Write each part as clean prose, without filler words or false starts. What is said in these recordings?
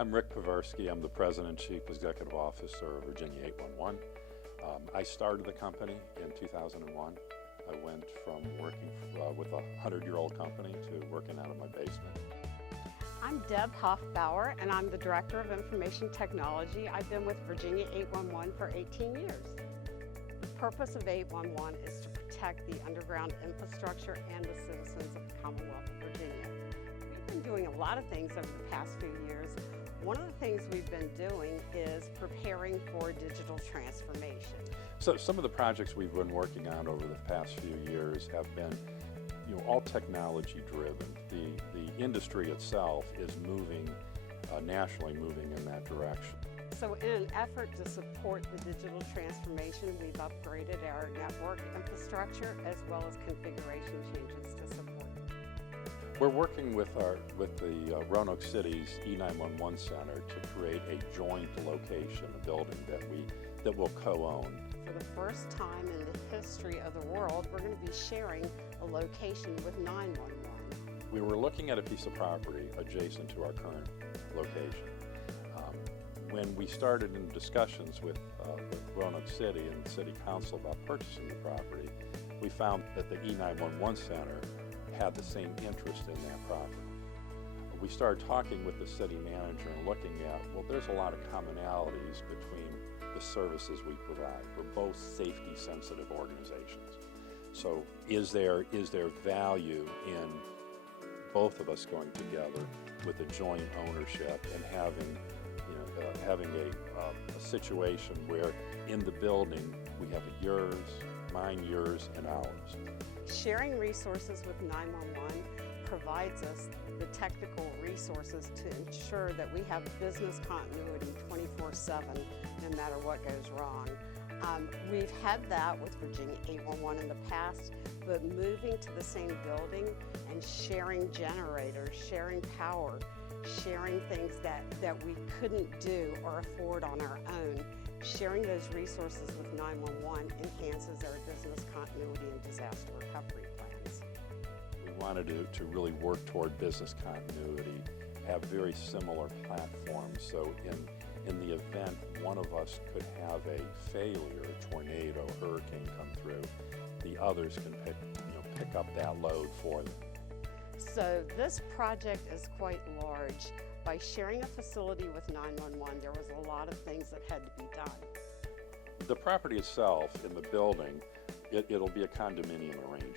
I'm Rick Pevarski. I'm the President and Chief Executive Officer of VA811. I started the company in 2001. I went from working with a 100-year-old company to working out of my basement. I'm Deb Hofbauer, and I'm the Director of Information Technology. I've been with VA811 for 18 years. The purpose of 811 is to protect the underground infrastructure and the citizens of the Commonwealth of Virginia. We've been doing a lot of things over the past few years. One of the things we've been doing is preparing for digital transformation. So some of the projects we've been working on over the past few years have been all technology driven. The industry itself is moving, nationally moving in that direction. So in an effort to support the digital transformation, we've upgraded our network infrastructure as well as configuration changes to support. We're working with the Roanoke City's E911 Center to create a joint location, a building that we'll co-own. For the first time in the history of the world, we're going to be sharing a location with 911. We were looking at a piece of property adjacent to our current location. When we started in discussions with Roanoke City and the City Council about purchasing the property, we found that the E911 Center had the same interest in that property. We started talking with the city manager and looking at, well, there's a lot of commonalities between the services we provide. We're both safety-sensitive organizations. So is there value in both of us going together with a joint ownership and having a situation where in the building we have a yours, mine, yours, and ours. Sharing resources with 911 provides us the technical resources to ensure that we have business continuity 24/7 no matter what goes wrong. We've had that with VA811 in the past, but moving to the same building and sharing generators, sharing power, sharing things that we couldn't do or afford on our own, sharing those resources with 911 enhances our business continuity and disaster recovery plans. We wanted to really work toward business continuity, have very similar platforms, so in the event one of us could have a failure, a tornado, hurricane come through, the others can pick up that load for them. So this project is quite large. By sharing a facility with 911, there was a lot of things that had to be done. The property itself in the building, it'll be a condominium arrangement.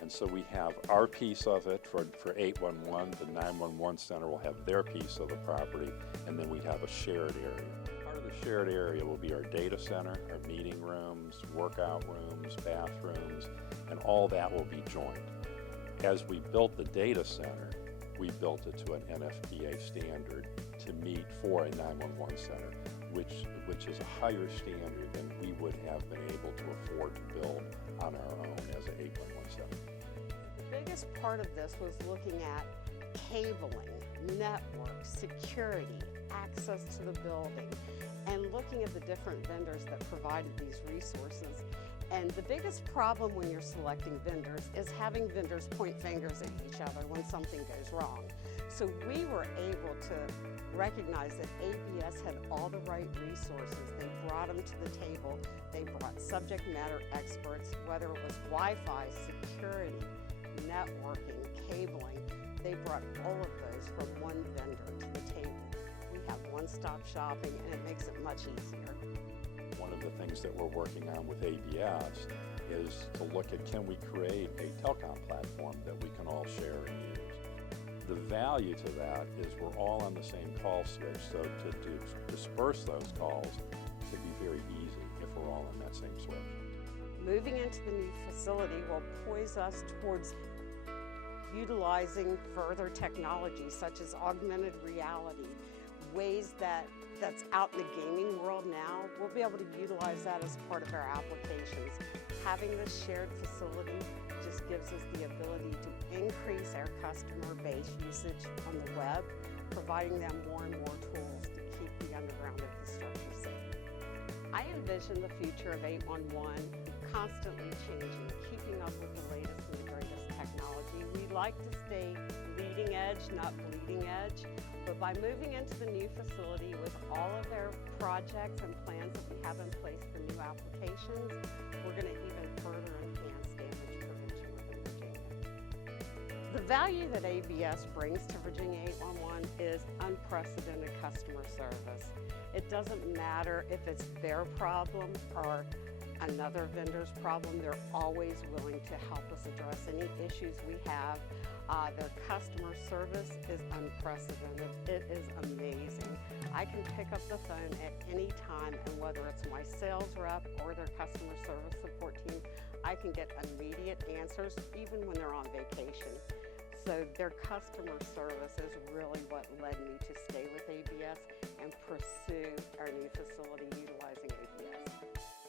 And so we have our piece of it for 811, the 911 Center will have their piece of the property, and then we have a shared area. Part of the shared area will be our data center, our meeting rooms, workout rooms, bathrooms, and all that will be joined. As we built the data center, we built it to an NFPA standard to meet for a 911 center, which is a higher standard than we would have been able to afford to build on our own as an 811 center. The biggest part of this was looking at cabling, network, security, access to the building, and looking at the different vendors that provided these resources. And the biggest problem when you're selecting vendors is having vendors point fingers at each other when something goes wrong. So we were able to recognize that ABS had all the right resources. They brought them to the table. They brought subject matter experts, whether it was Wi-Fi, security, networking, cabling. They brought all of those from one vendor to the table. We have one-stop shopping, and it makes it much easier. One of the things that we're working on with ABS is to look at, can we create a telecom platform that we can all share and use? The value to that is we're all on the same call switch, so to disperse those calls could be very easy if we're all on that same switch. Moving into the new facility will poise us towards utilizing further technology such as augmented reality, ways that's out in the gaming world now. We'll be able to utilize that as part of our applications. Having this shared facility just gives us the ability to increase our customer base usage on the web, providing them more and more tools to keep the underground infrastructure safe. I envision the future of 811 constantly changing, keeping up with the latest and the greatest technology. We like to stay leading edge, not bleeding edge. But by moving into the new facility with all of their projects and plans that we have in place for new applications, we're going to even further enhance damage prevention within Virginia. The value that ABS brings to Virginia 811 is unprecedented customer service. It doesn't matter if it's their problem or another vendor's problem, they're always willing to help us address any issues we have. Their customer service is unprecedented. It is amazing. I can pick up the phone at any time, and whether it's my sales rep or their customer service support team, I can get immediate answers even when they're on vacation. So their customer service is really what led me to stay with ABS and pursue our new facility utilizing ABS.